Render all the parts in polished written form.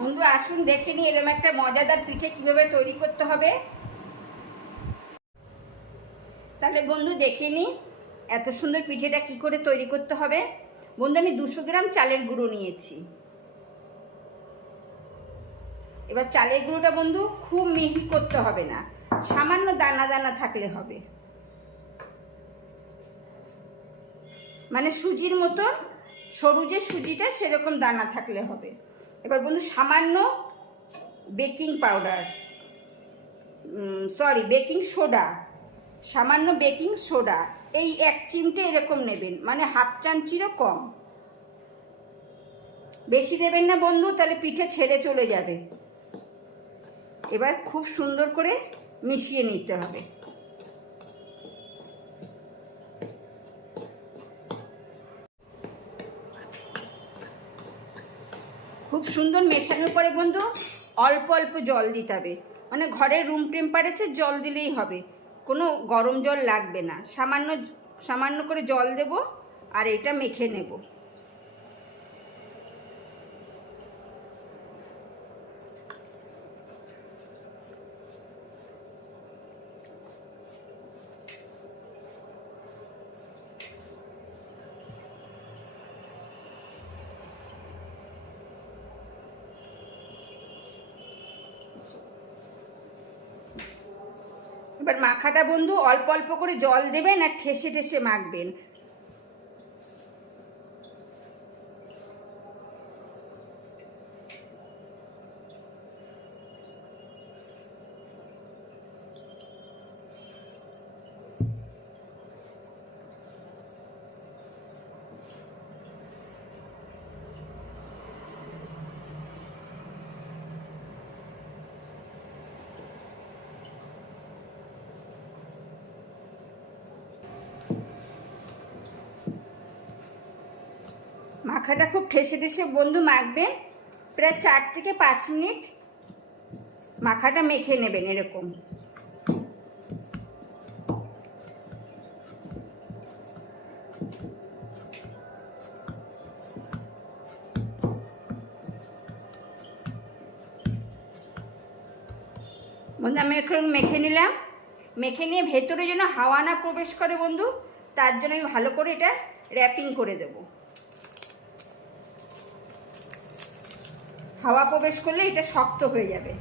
বন্ধু আসুন দেখে নিই এরকম একটা মজাদার পিঠে কিভাবে তৈরি করতে হবে। তাহলে বন্ধু দেখে নিই এত সুন্দর পিঠেটা কি করে তৈরি করতে হবে। বন্ধু আমি 200 গ্রাম চালের গুঁড়ো নিয়েছি। এবার চালের গুঁড়োটা বন্ধু খুব মিহি করতে হবে না, সামান্য দানা দানা থাকলে হবে, মানে সুজির মতো সরু যে সুজিটা সেরকম দানা থাকলে হবে। এবার বন্ধু সামান্য বেকিং পাউডার, বেকিং সোডা, সামান্য বেকিং সোডা এই 1 চিমটে এরকম নেবেন, মানে হাফ চামচিরও কম। বেশি দেবেন না বন্ধু, তাহলে পিঠে ছেড়ে চলে যাবে। এবার খুব সুন্দর করে মিশিয়ে নিতে হবে। খুব সুন্দর মেশানোর পরে বন্ধু অল্প অল্প জল দিতে হবে, মানে ঘরের রুম টেম্পারেচার জল দিলেই হবে, কোনো গরম জল লাগবে না। সামান্য সামান্য করে জল দেব আর এটা মেখে নেব। এবার মাখাটা বন্ধু অল্প অল্প করে জল দেবেন আর ঠেসে ঠেসে মাখবেন। মাখাটা খুব ঠেসে ঠেসে বন্ধু মাখবেন, প্রায় 4 থেকে 5 মিনিট মাখাটা মেখে নেবেন এরকম। বন্ধু আমি এখন মেখে নিলাম। মেখে নিয়ে ভেতরে যেন হাওয়া না প্রবেশ করে বন্ধু, তার জন্য আমি ভালো করে এটা র্যাপিং করে দেব। হাওয়া প্রবেশ করলে এটা শক্ত হয়ে যাবে।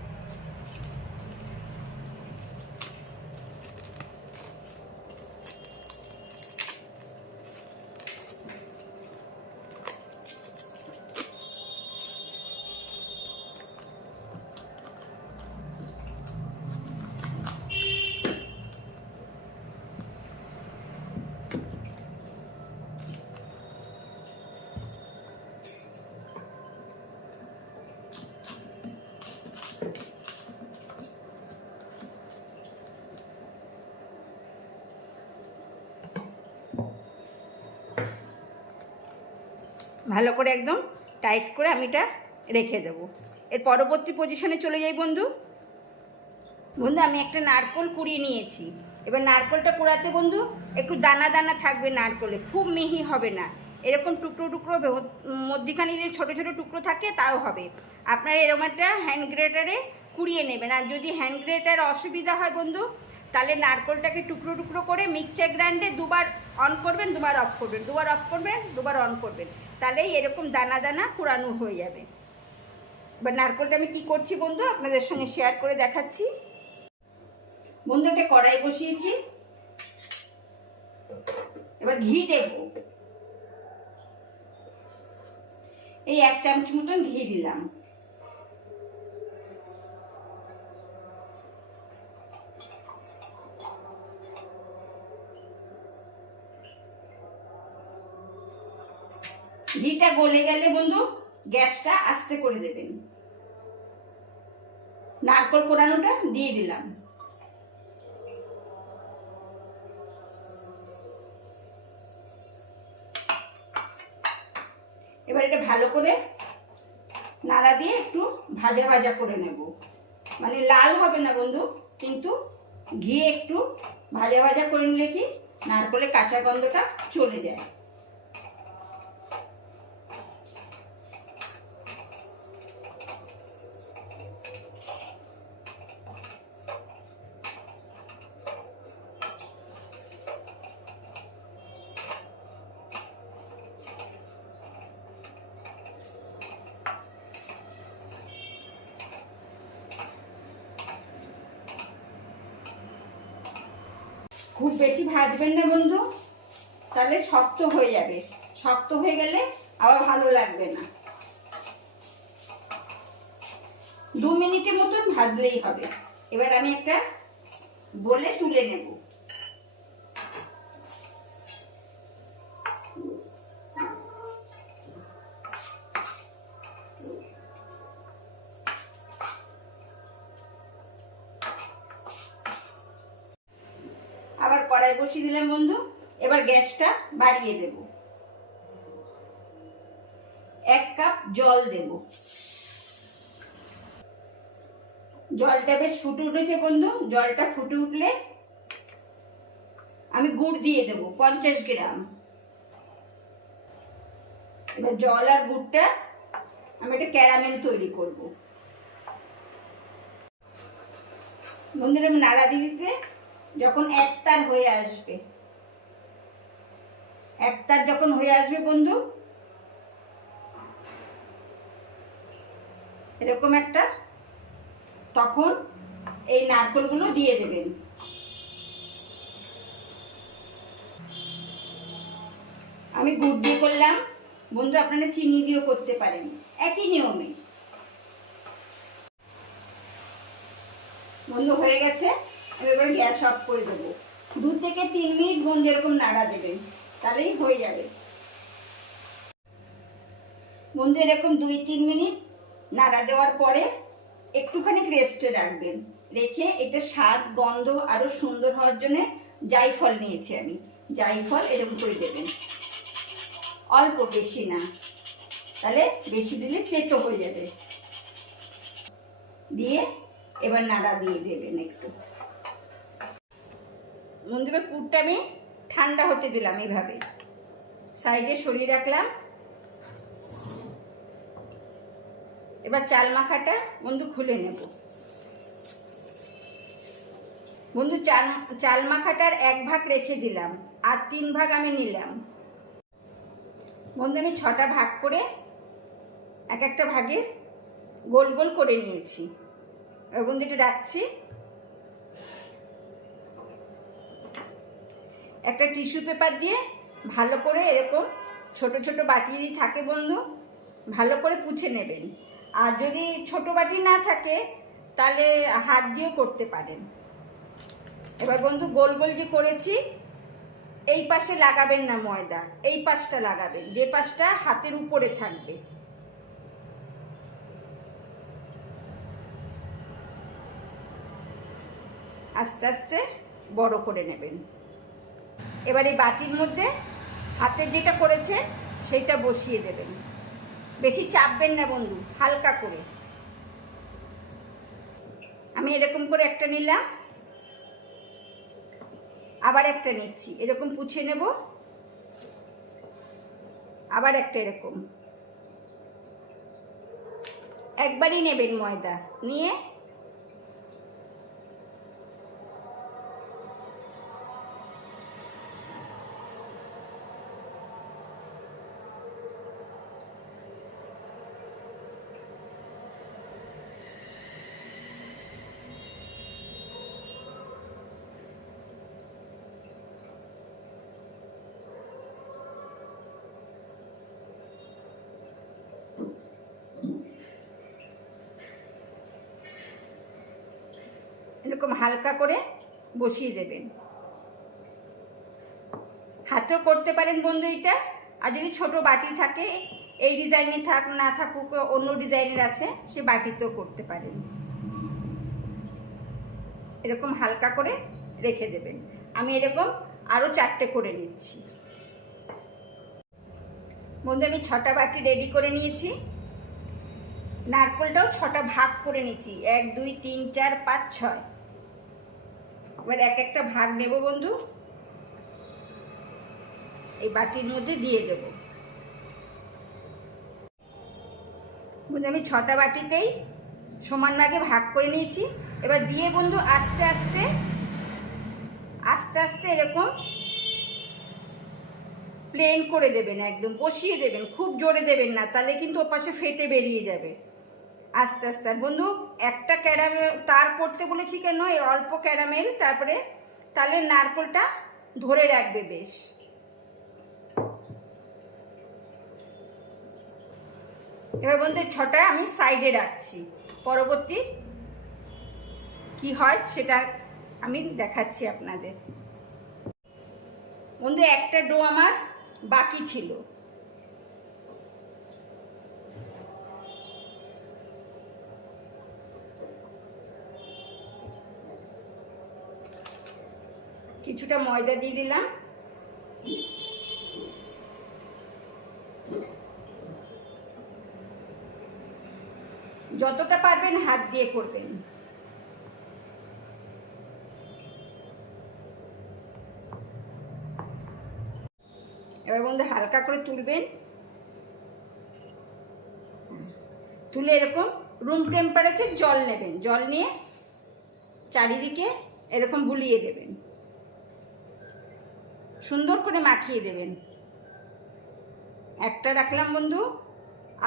ভালো করে একদম টাইট করে আমি এটা রেখে দেবো। এর পরবর্তী পজিশনে চলে যাই বন্ধু। বন্ধু আমি একটা নারকেল কুড়িয়ে নিয়েছি। এবার নারকেলটা কুড়াতে বন্ধু একটু দানা দানা থাকবে, নারকেলে খুব মিহি হবে না, এরকম টুকরো টুকরো মধ্যিখানে যদি ছোটো ছোটো টুকরো থাকে তাও হবে। আপনারা এরকম একটা হ্যান্ড গ্রেটারে কুড়িয়ে নেবেন। আর যদি হ্যান্ড গ্রেটার অসুবিধা হয় বন্ধু, তাহলে নারকেলটাকে টুকরো টুকরো করে মিক্সচার গ্রাইন্ডে 2বার অন করবেন, 2বার অফ করবেন, 2বার অফ করবেন, 2বার অন করবেন, তাহলেই এরকম দানা দানা কুড়ানো হয়ে যাবে। এবার নারকেলটা আমি কি করছি বন্ধু আপনাদের সঙ্গে শেয়ার করে দেখাচ্ছি। বন্ধু একটা কড়াই বসিয়েছি, এবার ঘি দেব। এই 1 চামচ মতন ঘি দিলাম। ঘিটা গলে গেলে বন্ধু গ্যাসটা আস্তে করে দেবেন। নারকেল কোড়ানোটা দিয়ে দিলাম। এবার এটা ভালো করে নাড়া দিয়ে একটু ভাজা ভাজা করে নেব, মানে লাল হবে না বন্ধু, কিন্তু ঘি একটু ভাজা ভাজা করে নিলে কি নারকেলের কাঁচা গন্ধটা চলে যায়। খুব বেশি ভাজবেন না বন্ধু, তাহলে শক্ত হয়ে যাবে, শক্ত হয়ে গেলে আবার ভালো লাগবে না। 2 মিনিটের মতন ভাজলেই হবে। এবার আমি একটা বলে তুলে নেব। আবার কড়াই বসিয়ে দিলাম বন্ধু। এবার গ্যাসটা বাড়িয়ে দেব। 1 কাপ জল দেব। জলটা বেশ ফুটে উঠেছে বন্ধু। জলটা ফুটে উঠলে আমি গুড় দিয়ে দেব 50 গ্রাম। এবার জল আর গুড়টা আমি একটা ক্যারামেল তৈরি করব। বন্ধুরা নাড়া দিতে যখন একতার হয়ে আসবে, একতার যখন হয়ে আসবে বন্ধু, এরকম একটা, তখন এই নারকেলগুলো দিয়ে দেবেন। আমি গুড় দিয়ে করলাম বন্ধু, আপনারা চিনি দিয়েও করতে পারেন, একই নিয়মে। বন্ধু হয়ে গেছে, এবার গ্যাস অফ করে দেবো। 2 থেকে 3 মিনিট বন্ধু এরকম নাড়া দেবেন, তাহলেই হয়ে যাবে বন্ধু। এরকম 2-3 মিনিট নাড়া দেওয়ার পরে একটুখানি রেস্টে রাখবেন। রেখে এটা স্বাদ গন্ধ আরো সুন্দর হওয়ার জন্য জায়ফল নিয়েছি আমি। জায়ফল এরকম করে দেবেন, অল্প, বেশি না, তাহলে বেশি দিলে তেতো হয়ে যাবে। দিয়ে এবার নাড়া দিয়ে দেবেন একটু। বন্ধুরা পুরটা আমি ঠান্ডা হতে দিলাম, এইভাবে সাইডে সরিয়ে রাখলাম। এবার চাল মাখাটা বন্ধু খুলে নেব। বন্ধু চাল মাখাটার 1 ভাগ রেখে দিলাম, আর 3 ভাগ আমি নিলাম। বন্ধু আমি 6টা ভাগ করে এক একটা ভাগে গোল গোল করে নিয়েছি। এবার বন্ধু এটা রাখছি। একটা টিস্যু পেপার দিয়ে ভালো করে এরকম ছোট ছোট বাটি থাকে বন্ধু, ভালো করে পুছে নেবেন। আর যদি ছোট বাটি না থাকে তাহলে হাত দিয়েও করতে পারেন। এবার বন্ধু গোল গোল যে করেছি, এই পাশে লাগাবেন না ময়দা, এই পাশটা লাগাবেন, যে পাশটা হাতের উপরে থাকবে। আস্তে আস্তে বড় করে নেবেন। এবার এই বাটির মধ্যে হাতে যেটা করেছে সেইটা বসিয়ে দেবেন। বেশি চাপবেন না বন্ধু, হালকা করে। আমি এরকম করে একটা নিলাম, আবার একটা নিচ্ছি, এরকম পুছে নেব, আবার একটা এরকম। একবারই নেবেন ময়দা, নিয়ে এরকম হালকা করে বসিয়ে দেবেন। হাতেও করতে পারেন বন্ধু এটা। আর যদি ছোট বাটি থাকে, এই ডিজাইনে থাক না থাকুক, অন্য ডিজাইনের আছে, সে বাটিতেও করতে পারেন। এরকম হালকা করে রেখে দেবেন। আমি এরকম আরও 4টে করে নিচ্ছি বন্ধু। আমি 6টা বাটি রেডি করে নিয়েছি। নারকেলটাও 6টা ভাগ করে নিচ্ছি, 1 2 3 4 5 6। এবার এক একটা ভাগ নেব বন্ধু, এই বাটির মধ্যে দিয়ে দেব। বন্ধু আমি 6টা বাটিতেই সমান ভাগে ভাগ করে নিয়েছি। এবার দিয়ে বন্ধু আস্তে আস্তে আস্তে আস্তে এরকম প্লেন করে দেবেন, একদম বসিয়ে দেবেন, খুব জোরে দেবেন না, তাহলে কিন্তু ওপাশে ফেটে বেরিয়ে যাবে। আস্তে আস্তে। আর বন্ধু একটা ক্যারামেল তার করতে বলেছি কেন, এই অল্প ক্যারামেল, তাহলে নারকেলটা ধরে রাখবে বেশ। এবার বন্ধু ছটা আমি সাইডে রাখছি, পরবর্তী কি হয় সেটা আমি দেখাচ্ছি আপনাদের। বন্ধু একটা ডো আমার বাকি ছিল, কিছুটা ময়দা দিয়ে দিলাম, যতটা পারবেন হাত দিয়ে করবেন। এবার বন্ধু হালকা করে তুলবেন, তুলে এরকম রুম টেম্পারেচার জল নেবেন, জল নিয়ে চারিদিকে এরকম বুলিয়ে দেবেন, সুন্দর করে মাখিয়ে দেবেন। একটা রাখলাম বন্ধু,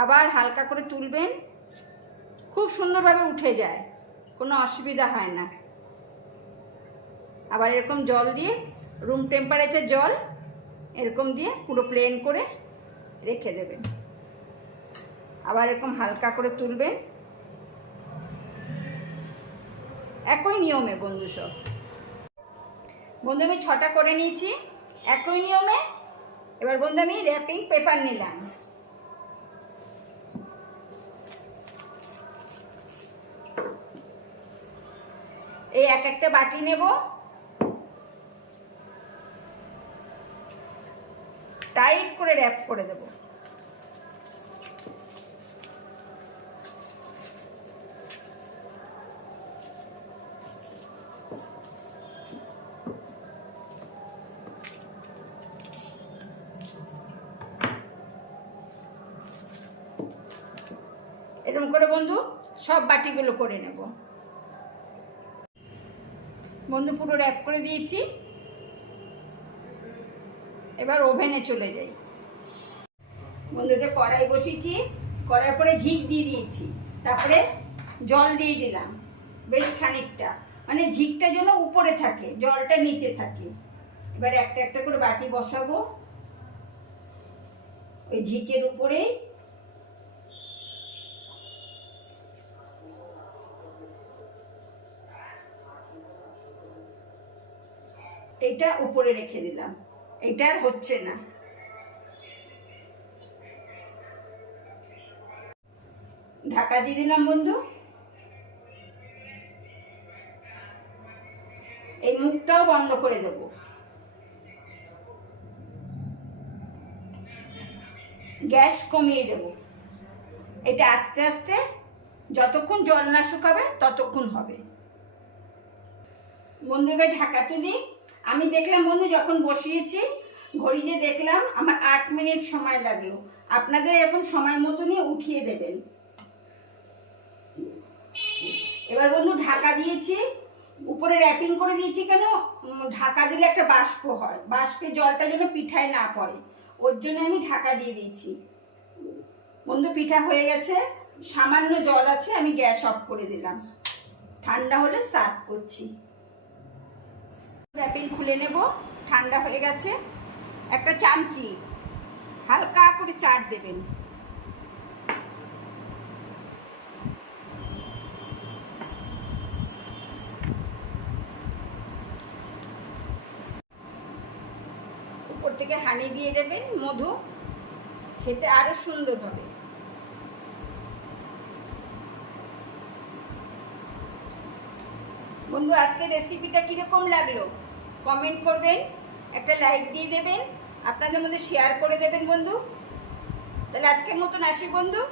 আবার হালকা করে তুলবেন, খুব সুন্দরভাবে উঠে যায়, কোনো অসুবিধা হয় না। আবার এরকম জল দিয়ে, রুম টেম্পারেচার জল এরকম দিয়ে পুরো প্লেন করে রেখে দেবেন। আবার এরকম হালকা করে তুলবেন, একই নিয়মে বন্ধু সব। বন্ধু আমি 6টা করে নিয়েছি একই নিয়মে। এবার বন্ধু আমি র্যাপিং পেপার নিলাম, এই এক একটা বাটি নেব, টাইট করে র্যাপ করে দেব। এরকম করে বন্ধু সব বাটিগুলো করে নেব। বন্ধু পুরো র্যাপ করে দিয়েছি, এবার ওভেনে চলে যাই। বন্ধু এটা কড়াই বসিয়েছি, করার পরে ঝিক দিয়ে দিয়েছি, তারপরে জল দিয়ে দিলাম বেশ খানিকটা, মানে ঝিকটা যেন উপরে থাকে, জলটা নিচে থাকে। এবার একটা একটা করে বাটি বসাবো ওই ঝিকের উপরেই। এটা উপরে রেখে দিলাম, এটা আর হচ্ছে না। ঢাকা দিয়ে দিলাম বন্ধু, এই মুখটাও বন্ধ করে দেব। গ্যাস কমিয়ে দেব, এটা আস্তে আস্তে যতক্ষণ জল না শুকাবে ততক্ষণ হবে। বন্ধু এবার ঢাকা তুলি। আমি দেখলাম বন্ধু যখন বসিয়েছি ঘড়িতে দেখলাম আমার 8 মিনিট সময় লাগলো। আপনাদের এরকম সময় মতো নিয়ে উঠিয়ে দেবেন। এবার বন্ধু ঢাকা দিয়েছি, উপরে র্যাপিং করে দিয়েছি কেন, ঢাকা দিলে একটা বাষ্প হয়, বাষ্পের জলটা যেন পিঠায় না পড়ে, ওর জন্য আমি ঢাকা দিয়ে দিয়েছি। বন্ধু পিঠা হয়ে গেছে, সামান্য জল আছে, আমি গ্যাস অফ করে দিলাম, ঠান্ডা হলে সার্ভ করছি। র্যাপিং খুলে নেব, ঠান্ডা হয়ে গেছে। একটা চামচি হালকা করে চাট দেবেন, উপর থেকে হানি দিয়ে দেবেন, মধু, খেতে আরো সুন্দর হবে। বন্ধু আজকে রেসিপিটা কিরকম লাগলো কমেন্ট করবেন, একটা লাইক দিয়ে দেবেন, আপনাদের মধ্যে শেয়ার করে দেবেন বন্ধু। তাহলে আজকের মতন আসি বন্ধু।